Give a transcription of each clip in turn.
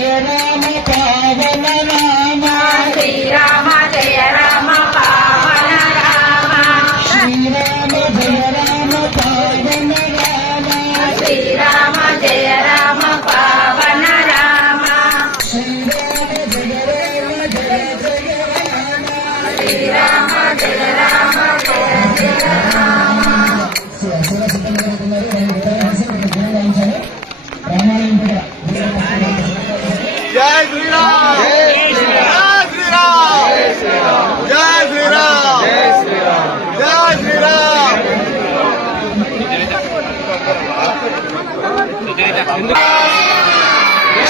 జయ రామ పావన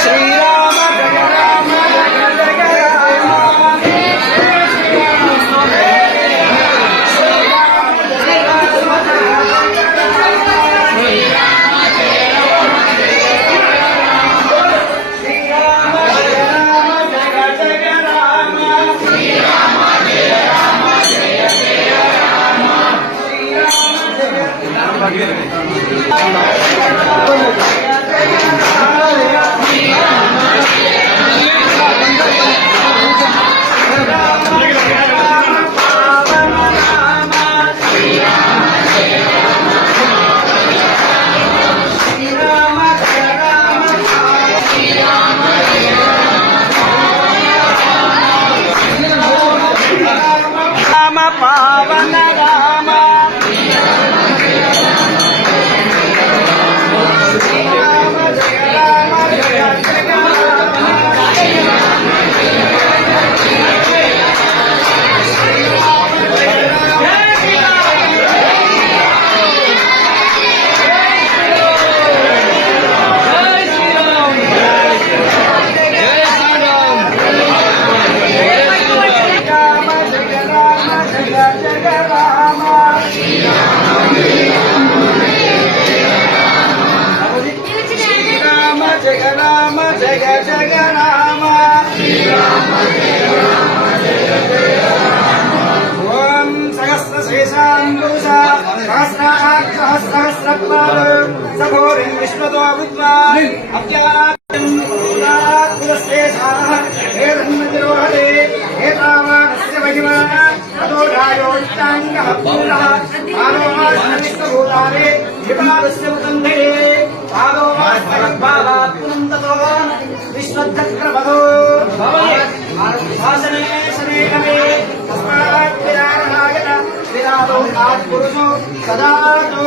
శ్రీరామ పావన సహస్రపాద సభోరిం విష్ణుతో విద్వాన్ అవ్యాం పురశేషాః హేరన్మతిరోహరే హేతావానస్య మహిమా అదోఢాయోష్టాంగః పూరः ఆరోహాస్మిష్టభూతారే విపాదస్య ముకంధే ఆరోహాస్మరద్భావాత్ పునందతో విశ్వచక్రపదో భాసనే శనేకమే తస్మాత్ విరారహాయత విరాదో పురుషో సదాతో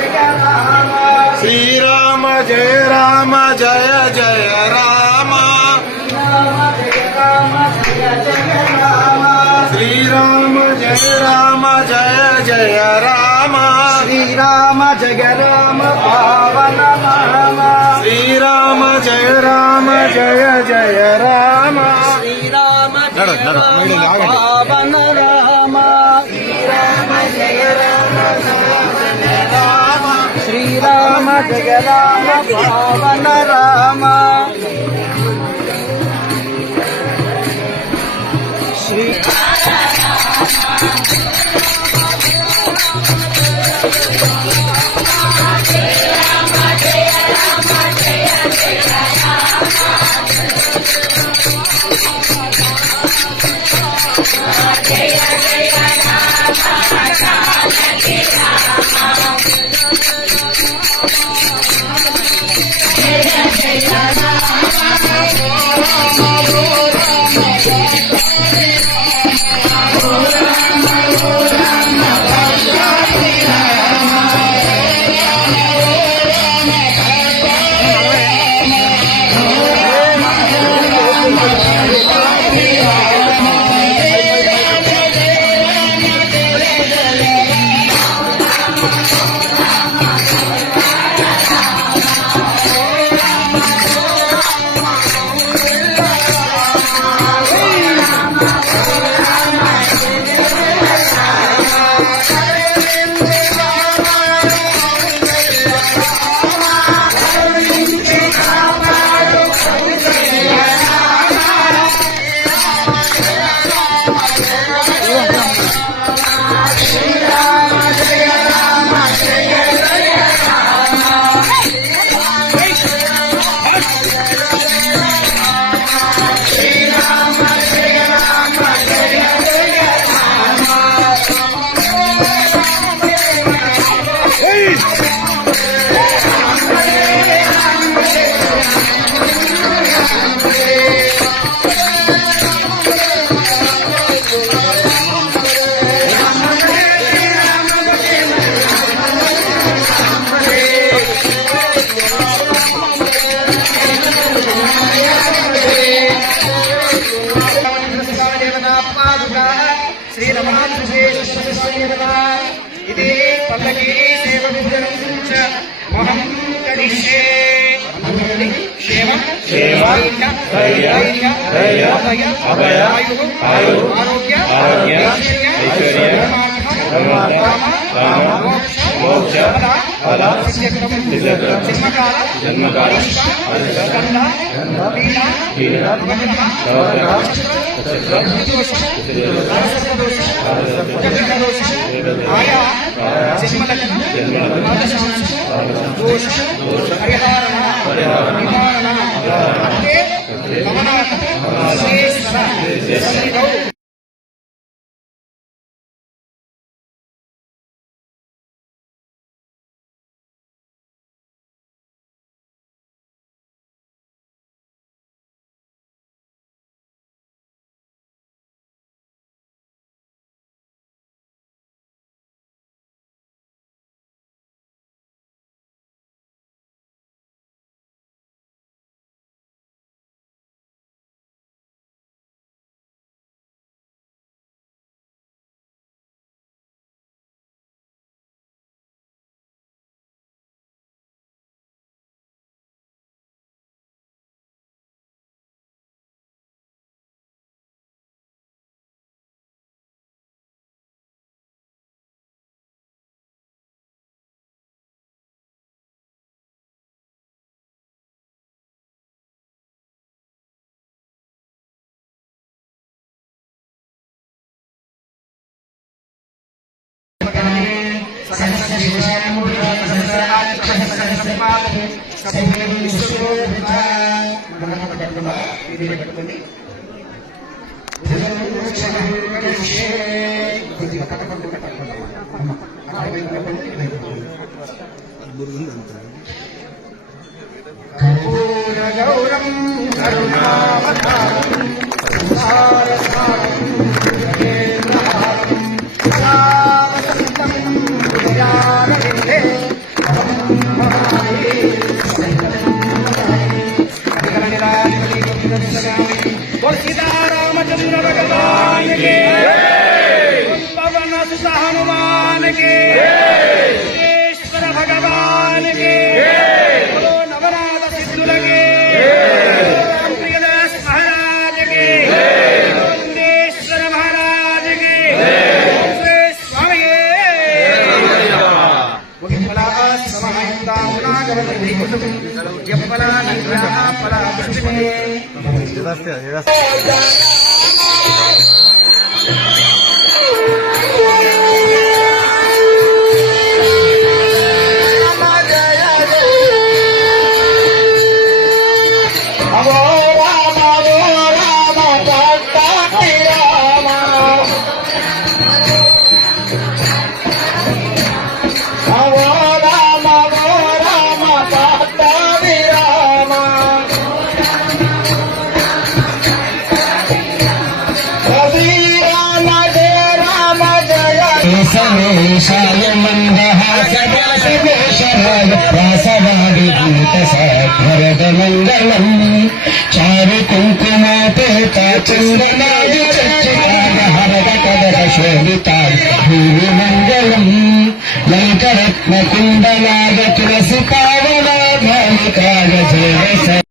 జయ రామ జయ జయ రామ శ్రీరామ జయ రామ శ్రీరామ జయ రామ పావన రామ శ్రీరామ జయ రామ జయ జయ రామ శ్రీరామ. పావన రామ శ్రీరామ జయ రామ శ్రీరామ జయ రామ పావన రామ శ్రీ క్షేమ ధైర్య ధైర్య, అభయ ఆయువు, ఆరోగ్య ఐశ్వర్య ధర్మార్థ, కామ, మోక్ష ఫల జన్మకాల జన్మకాల, ఆయా జన్మలగ్న దోష పరిహారణ నివారణ గమనార్థ సన్నిధౌ గౌరం కరుణావతారం Gracias. మందహాసవేశరాయ వాసవాడి మంగళం చారు కుంకుమాపేత చందనాయ చచ్చితాయ హరద మంగళం లంకరత్న కుండలాయ తులసి పావనా జయ